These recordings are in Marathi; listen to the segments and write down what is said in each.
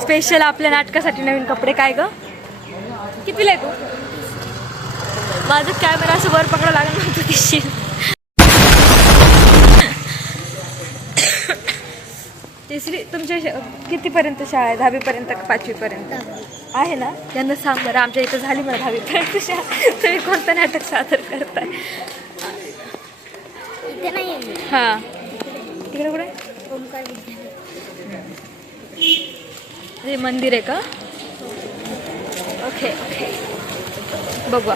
स्पेशल आपल्या नाटकासाठी नवीन कपडे. काय ग कितीला आहे तू? माझं कॅमेरा असं वर पकडावं लागेल म्हणतो दिसशील. तिसरी तुमच्या कितीपर्यंत शाळा आहे? 10वी पर्यंत का 5वी पर्यंत आहे ना? त्यांना सांग बरं, आमच्या इथं झाली मला 10वी पर्यंत शाळा. तुम्ही कोणतं नाटक सादर करताय? हां तिकडे कुठे? हे मंदिर आहे का? ओके ओके बघू.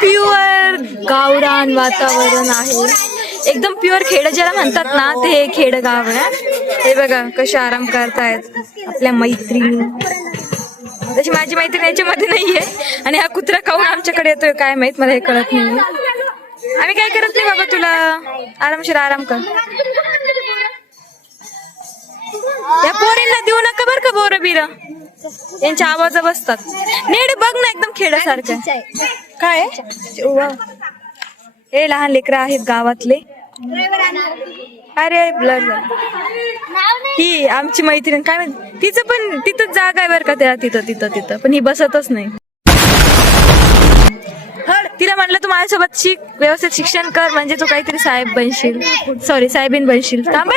प्युअर गावरान वातावरण आहे, एकदम प्युअर. खेड ज्याला म्हणतात ना ते हे खेड गाव आहे. हे बघा कसे आराम करतायत आपल्या मैत्रिणी. तशी माझी मैत्रीण याच्यामध्ये नाहीये आणि हा कुत्रा खाऊन आमच्याकडे येतोय काय माहित, मला हे कळत नाही. आम्ही काय करत नाही बाबा, तुला आरामशीर आराम कर. या पोरींना देऊ नका बर का बोरं बिरं, यांच्या आवाज बसतात. नेट बघ ना एकदम खेड्यासारखं. काय हे लहान लेकरं आहेत गावातले. अरे ब्लर ही आमची मैत्रीण काय म्हणते, तिचं पण तिथं जागा आहे बरं का त्याला, तिथं पण ही बसतच नाही. तिला म्हटलं तू माझ्यासोबत शिक, व्यवस्थित शिक्षण कर, म्हणजे तू काहीतरी साहेब बनशील, सॉरी साहेबीन बनशील. थांब